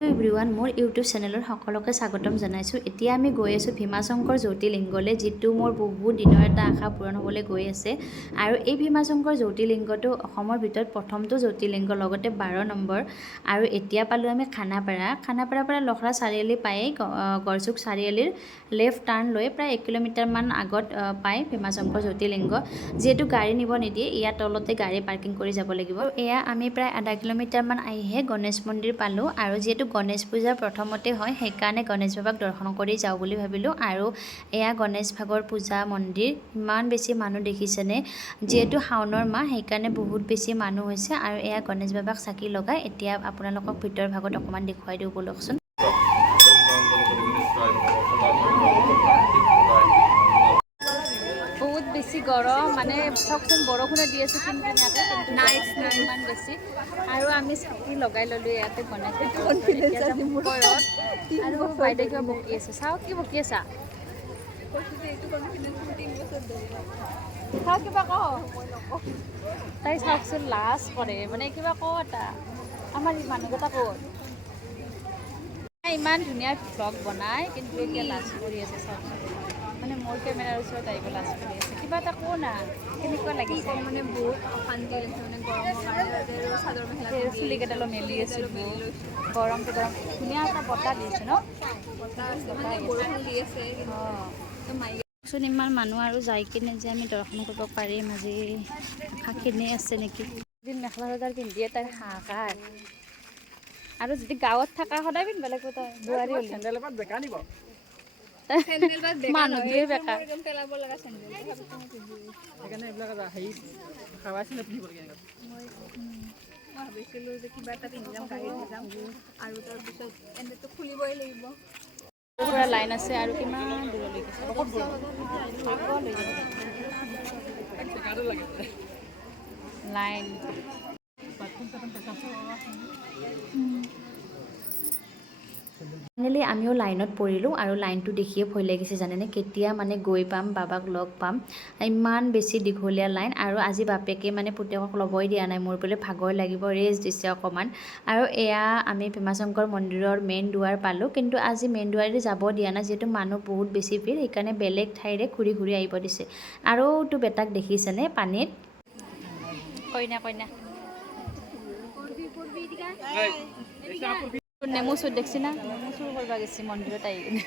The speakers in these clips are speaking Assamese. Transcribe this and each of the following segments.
এভৰিৱান মোৰ ইউটিউব চেনেলৰ সকলোকে স্বাগতম জনাইছোঁ। এতিয়া আমি গৈ আছোঁ ভীমাশংকৰ জ্যোতিৰ্লিংগলৈ, যিটো মোৰ বহুত দিনৰ এটা আশা পূৰণ হ'বলৈ গৈ আছে। আৰু এই ভীমাশংকৰ জ্যোতিৰ্লিংগটো অসমৰ ভিতৰত প্ৰথমটো জ্যোতিৰ্লিংগ, লগতে 12 নম্বৰ। আৰু এতিয়া পালোঁ আমি খানাপাৰাৰ পৰা লখৰা চাৰিআলি পায়েই গড়চুক চাৰিআলিৰ লেফ্ট টাৰ্ণ লৈ প্ৰায় 1 কিলোমিটাৰমান আগত পায় ভীমাশংকৰ জ্যোতিৰ্লিংগ। যিহেতু গাড়ী নিব নিদিয়ে, ইয়াৰ তলতে গাড়ী পাৰ্কিং কৰি যাব লাগিব। এয়া আমি প্ৰায় আধা কিলোমিটাৰমান আহিহে গণেশ মন্দিৰ পালোঁ। আৰু যিহেতু গণেশ পূজা প্ৰথমতে হয়, সেইকাৰণে গণেশ বাবাক দৰ্শন কৰি যাওঁ বুলি ভাবিলোঁ। আৰু এয়া গণেশ ভাগৰ পূজা মন্দিৰ। ইমান বেছি মানুহ দেখিছেনে? যিহেতু শাওনৰ মাহ, সেইকাৰণে বহুত বেছি মানুহ হৈছে। আৰু এয়া গণেশ বাবাক চাকি লগাই এতিয়া আপোনালোকক ভিতৰ ভাগত অকণমান দেখুৱাই দিওঁ বলকচোন। বহুত বেছি গৰম, মানে চাওকচোন বৰষুণে দি আছোঁ কিনকিনীয়াকৈ, কিন্তু ইমান বেছি। আৰু আমি চাকি লগাই ল'লোঁ ইয়াতে গণেশ ওপৰত। আৰু বাইদেউ কিবা বকি আছে, চাওঁ কি বকি আছা? কিবা কওঁ তাই, চাওকচোন লাজ কৰে, মানে কিবা কওঁ এটা। আমাৰ মানুহকেইটা ক'ত? ইমান ধুনীয়া ভ্লগ বনাই, কিন্তু এতিয়া লাজ কৰি আছে চাওকচোন। মানে মোৰ কেমেৰাৰ ওচৰত আহিব লাজ কৰি আছে। কিবা এটা কওঁ না, কেনেকুৱা লাগিছে? মানে বহুত অশান্তি লাগিছে, মানে গৰমৰ কাৰণে চাদৰ মেখেলা চুলিকেইডালো মেলি আছোঁ, গৰমটো গৰম। ধুনীয়া এটা বতাহ দিছে ন? বতাহ আছে, মানে বৰষুণ দি আছে। চোন ইমান মানুহ, আৰু যাই কিনে যে আমি দৰ্শন কৰিব পাৰিম আজি আশাখিনিয়ে আছে নেকি? এদিন মেখেলা চাদৰ পিন্ধিয়ে তাইৰ হাহাকাৰ। আৰু যদি গাঁৱত থকা সদায় পিন্ধিব লাগিব, তই বোৱাৰী হ'লি। মানুহটোৱে বেকাৰ। পেলাব লগা চেণ্ডেল সেইকাৰণে এইবিলাক হেৰি খাৱাইছিলে পিন্ধিব লাগে। মই ভাবিছিলোঁ যে কিবা এটা পিন্ধি যাম, গাড়ীত যাম, আৰু তাৰপিছত এনেতো খুলিবই লাগিব। পুৰা লাইন আছে, আৰু কিমান দূৰলৈকে লাইন। ফাইনেলি আমিও লাইনত পৰিলোঁ, আৰু লাইনটো দেখিয়ে ভয় লাগিছে জানেনে? কেতিয়া মানে গৈ পাম, বাবাক লগ পাম। ইমান বেছি দীঘলীয়া লাইন। আৰু আজি বাপেকে মানে পুতেকক ল'বই দিয়া নাই, মোৰ বোলে ভাগৰ লাগিব, ৰেষ্ট দিছে অকণমান। আৰু এয়া আমি ভীমাশংকৰ মন্দিৰৰ মেইন দুৱাৰ পালোঁ, কিন্তু আজি মেইন দুৱাৰেদি যাব দিয়া নাই, যিহেতু মানুহ বহুত বেছি ভিৰ, সেইকাৰণে বেলেগ ঠাইৰে ঘূৰি ঘূৰি আহিব দিছে। আৰু তো বেটাক দেখিছেনে পানীত? কইনা নেমু চুৰ দেখছি না? নেমু চুৰ কৰিব গৈছে মন্দিৰত আহি কিনে।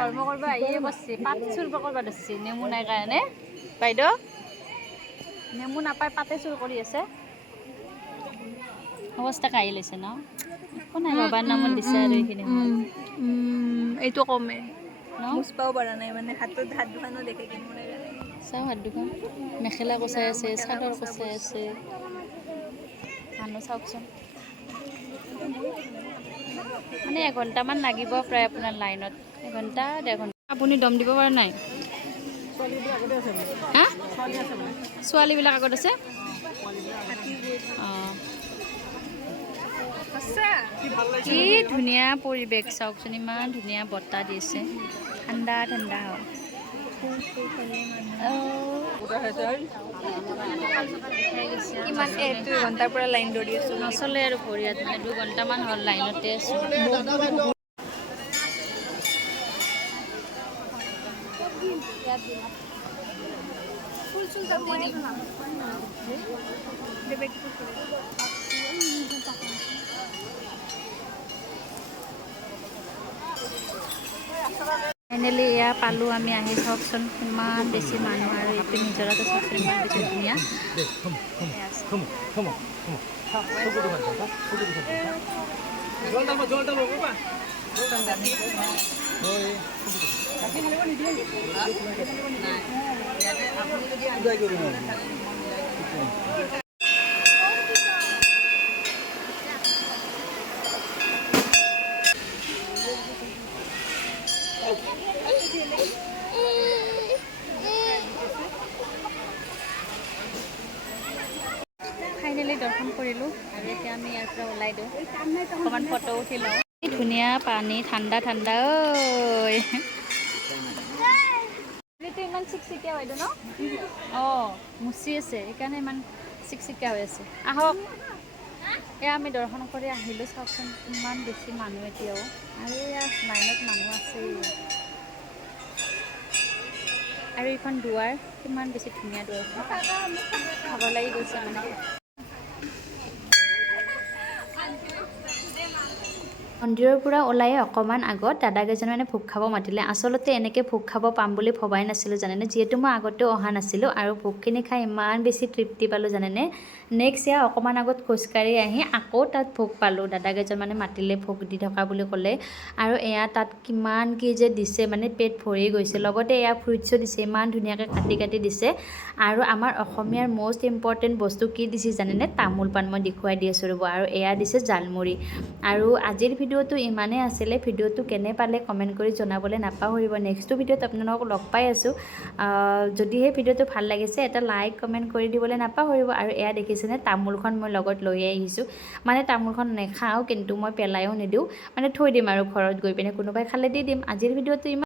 ধৰ্ম কৰিব আহিয়ে কৰিছে, পাত চুৰ কৰিব ধৰিছে, নেমু নাই কাৰণে। বাইদেউ নেমু নাপাই পাতে চুৰ কৰি আছে। অৱস্থা কাঢ়ি লৈছে ন? একো নাই, বাবাৰ নামত দিছে আৰু এইখিনি এইটো কমে ন? মুচপাও পৰা নাই, মানে হাতত হাত দুখানো দেখে কি মোৰ। চাওঁ হাত দুখন, মেখেলা কচাই আছে, চাদৰ কচাই আছে। মানুহ চাওকচোন, মানে এঘণ্টামান লাগিব প্ৰায় আপোনাৰ লাইনত, এঘণ্টা ডেৰ ঘণ্টা। আপুনি দম দিব পৰা নাই? হা? ছোৱালীবিলাক আগত আছে? অঁ, কি ধুনীয়া পৰিৱেশ চাওকচোন, ইমান ধুনীয়া বতাহ দিছে, ঠাণ্ডা ঠাণ্ডা হয়। কিমান 2 ঘণ্টাৰ পৰা লাইন ধৰি আছোঁ। নচলে আৰু ভৰিয়াত, মানে 2 ঘণ্টামান হ'ল লাইনতে আছোঁ। ফাইনেলি এয়া পালোঁ আমি আহি, চাওকচোন ইমান বেছি মানুহ। আৰু এইটো নিজৰাটো চাওকচোন ইমান বেছি ধুনীয়া। ফাইনেলি দৰ্শন কৰিলোঁ, আৰু এতিয়া আমি ইয়াৰ পৰা ওলাই দিওঁ, অকণমান ফটো উঠি লওঁ। ধুনীয়া পানী, ঠাণ্ডা ঠাণ্ডা। ঐ ইমান চিকচিকীয়া বাইদেউ ন? অঁ, মুচি আছে, সেইকাৰণে ইমান চিকচিকীয়া হৈ আছে। আহক। এয়া আমি দৰ্শন কৰি আহিলোঁ, চাওকচোন ইমান বেছি মানুহ এতিয়াও, আৰু এয়া লাইনত মানুহ আছেই। আৰু এইখন দুৱাৰ কিমান বেছি ধুনীয়া দুৱাৰখন, ভাগৰ লাগি গৈছে মানে। মন্দিৰৰ পৰা ওলাই অকণমান আগত দাদাকেইজনে ভোগ খাব মাতিলে। আচলতে এনেকৈ ভোগ খাব পাম বুলি ভবাই নাছিলোঁ জানেনে, যিহেতু মই আগতেও অহা নাছিলোঁ, আৰু ভোগখিনি খাই ইমান বেছি তৃপ্তি পালোঁ জানেনে। নেক্সট ইয়াৰ অকণমান আগত খোজকাঢ়ি আহি আকৌ তাত ভোগ পালোঁ, দাদাকেইজনে মাতিলে ভোগ দি থকা বুলি ক'লে। আৰু এয়া তাত কিমান কি যে দিছে, মানে পেট ভৰি গৈছে। লগতে এয়া ফ্ৰুইটছো দিছে, ইমান ধুনীয়াকৈ কাটি কাটি দিছে। আৰু আমাৰ অসমীয়াৰ মষ্ট ইম্পৰ্টেণ্ট বস্তু কি দিছে জানেনে, তামোল পাণ। মই দেখুৱাই দি আছোঁ ৰ'ব। আৰু এয়া দিছে জালমুড়ি। আৰু আজিৰ ভিডিঅ'টো ইমানেই আছিলে। ভিডিঅ'টো কেনে পালে কমেণ্ট কৰি জনাবলৈ নাপাহৰিব। নেক্সট ভিডিঅ'ত আপোনালোকক লগ পাই আছোঁ। যদিহে ভিডিঅ'টো ভাল লাগিছে এটা লাইক কমেণ্ট কৰি দিবলৈ নাপাহৰিব। আৰু এয়া দেখিছেনে, তামোলখন মই লগত লৈ আহিছোঁ। মানে তামোলখন নেখাওঁ, কিন্তু মই পেলাইও নিদিওঁ, মানে থৈ দিম আৰু ঘৰত গৈ পিনে কোনোবাই খালে দি দিম। আজিৰ ভিডিঅ'টো ইমান